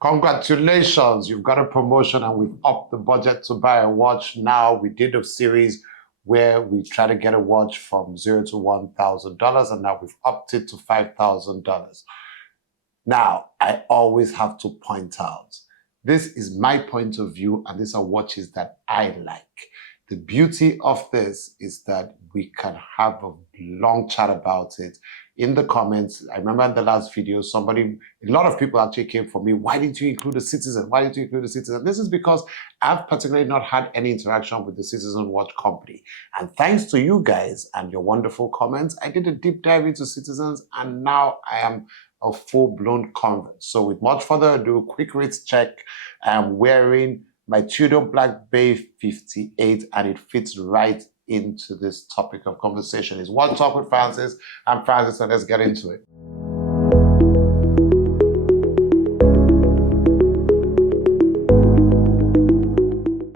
Congratulations, you've got a promotion and we've upped the budget to buy a watch. Now, we did a series where we try to get a watch from $0 to $1,000, and now we've upped it to $5,000. Now, I always have to point out, this is my point of view, and these are watches that I like. The beauty of this is that we can have a long chat about it in the comments. I remember in the last video, a lot of people actually came for me. Why didn't you include a Citizen? Why didn't you include a Citizen? This is because I've particularly not had any interaction with the Citizen watch company. And thanks to you guys and your wonderful comments, I did a deep dive into Citizens, and now I am a full-blown convert. So with much further ado, quick rates check. I'm wearing my Tudor Black Bay 58, and it fits right into this topic of conversation. It's One Talk with Francis. I'm Francis, and let's get into it.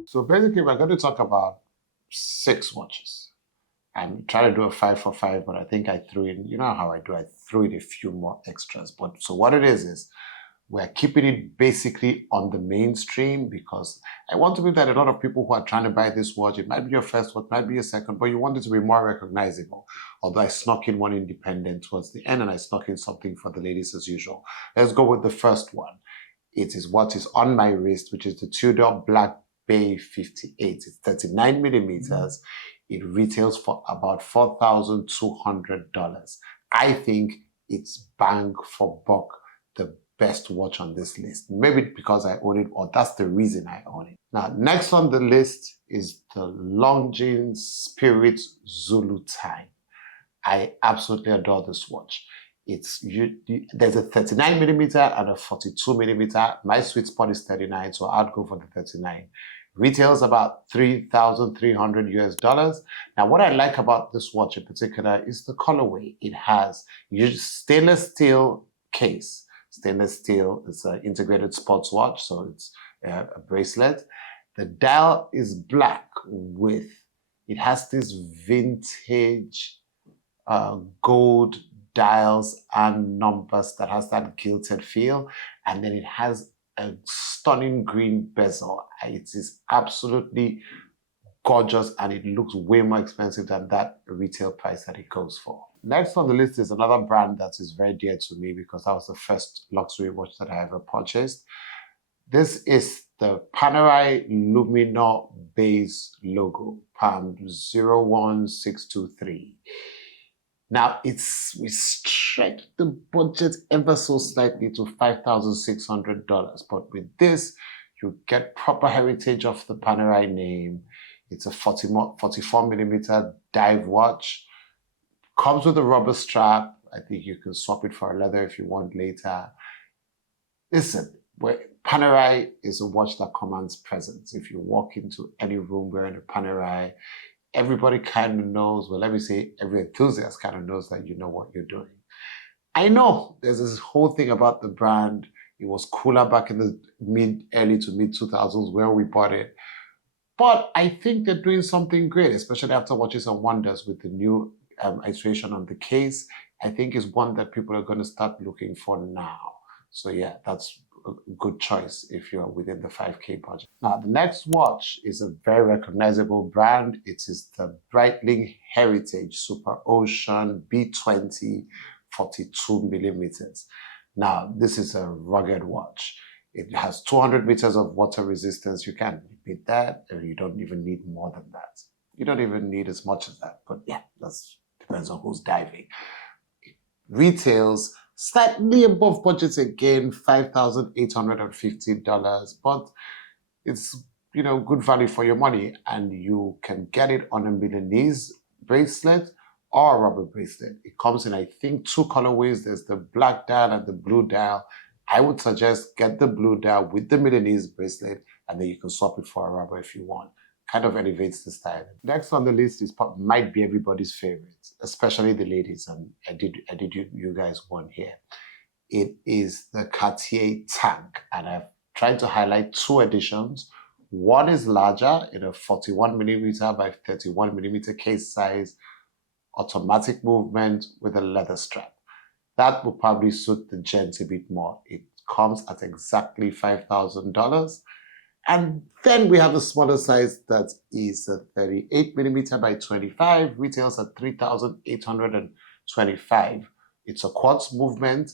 So basically, we're going to talk about 6 watches. I'm trying to do a 5 for 5, but I think I threw in, you know how I do, I threw in a few more extras. But so what it is we're keeping it basically on the mainstream, because I want to believe that a lot of people who are trying to buy this watch, it might be your first watch, might be your second, but you want it to be more recognizable. Although I snuck in one independent towards the end, and I snuck in something for the ladies as usual. Let's go with the first one. It is what is on my wrist, which is the Tudor Black Bay 58. It's 39 millimeters. It retails for about $4,200. I think it's bang for buck, the best watch on this list. Maybe because I own it, or that's the reason I own it. Now, next on the list is the Longines Spirit Zulu time. I absolutely adore this watch. There's a 39 millimeter and a 42 millimeter. My sweet spot is 39, so I'd go for the 39. Retails about $3,300 US. Now, what I like about this watch in particular is the colorway. It has stainless steel case. Stainless steel is an integrated sports watch, so it's a bracelet. The dial is black it has this vintage gold dials and numbers that has that gilded feel, and then it has a stunning green bezel. It is absolutely gorgeous, and it looks way more expensive than that retail price that it goes for. Next on the list is another brand that is very dear to me, because that was the first luxury watch that I ever purchased. This is the Panerai Luminor base logo, PAM 01623. Now, we stretched the budget ever so slightly to $5,600, but with this, you get proper heritage of the Panerai name. It's a 44 millimeter dive watch. Comes with a rubber strap. I think you can swap it for a leather if you want later. Listen, Panerai is a watch that commands presence. If you walk into any room wearing a Panerai, everybody kind of knows, well, let me say every enthusiast kind of knows that you know what you're doing. I know there's this whole thing about the brand. It was cooler back in the early to mid 2000s when we bought it. But I think they're doing something great, especially after Watches and Wonders with the new iteration on the case. I think is one that people are going to start looking for now. So yeah, that's a good choice if you're within the 5K budget. Now, the next watch is a very recognizable brand. It is the Breitling Heritage Superocean B20 42 millimeters. Now, this is a rugged watch. It has 200 meters of water resistance. You can't beat that, and you don't even need more than that. You don't even need as much as that, but yeah, that depends on who's diving. It retails slightly above budget again, $5,850, but it's good value for your money, and you can get it on a Milanese bracelet or a rubber bracelet. It comes in, I think, 2 colorways. There's the black dial and the blue dial. I would suggest get the blue dial with the Milanese bracelet, and then you can swap it for a rubber if you want. Kind of elevates the style. Next on the list might be everybody's favorite, especially the ladies, and I did you guys one here. It is the Cartier Tank, and I've tried to highlight 2 editions. One is larger in a 41 millimeter by 31 millimeter case size, automatic movement with a leather strap. That will probably suit the gents a bit more. It comes at exactly $5,000. And then we have the smaller size that is a 38 millimeter by 25, retails at $3,825. It's a quartz movement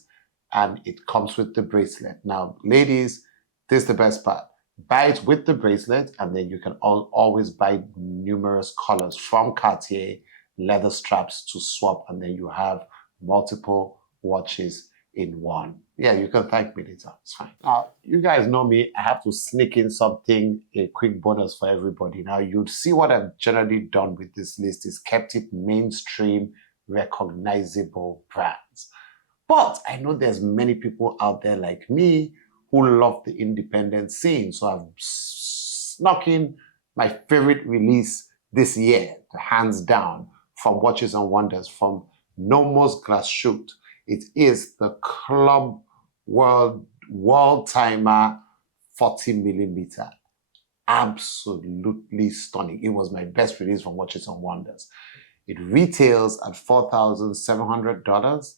and it comes with the bracelet. Now, ladies, this is the best part. Buy it with the bracelet, and then you can always buy numerous colors from Cartier, leather straps to swap, and then you have multiple watches in one. Yeah, you can thank me later. It's fine. Now, you guys know me. I have to sneak in something, a quick bonus for everybody. Now, you'd see what I've generally done with this list is kept it mainstream, recognizable brands. But I know there's many people out there like me who love the independent scene. So I've snuck in my favorite release this year, hands down, from Watches and Wonders, from Nomos Glass Shoot. It is the Club Worldtimer 40 millimeter. Absolutely stunning. It was my best release from Watches and Wonders. It retails at $4,700.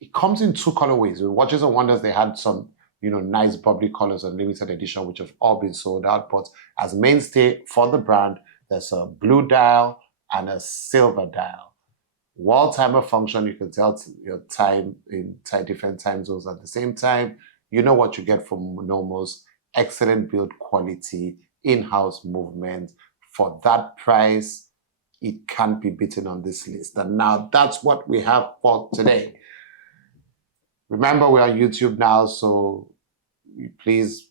It comes in two colorways. With Watches and Wonders, they had some, nice bubbly colors and limited edition, which have all been sold out. But as mainstay for the brand, there's a blue dial and a silver dial. Worldtimer function, you can tell your time in different time zones at the same time. You know what you get from Nomos. Excellent build quality, in-house movement. For that price, it can't be beaten on this list. And now that's what we have for today. Remember, we're on YouTube now, so please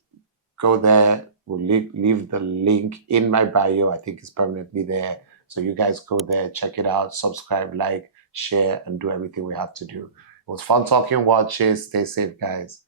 go there. We'll leave the link in my bio. I think it's permanently there. So you guys go there, check it out, subscribe, like, share, and do everything we have to do. It was fun talking watches. Stay safe, guys.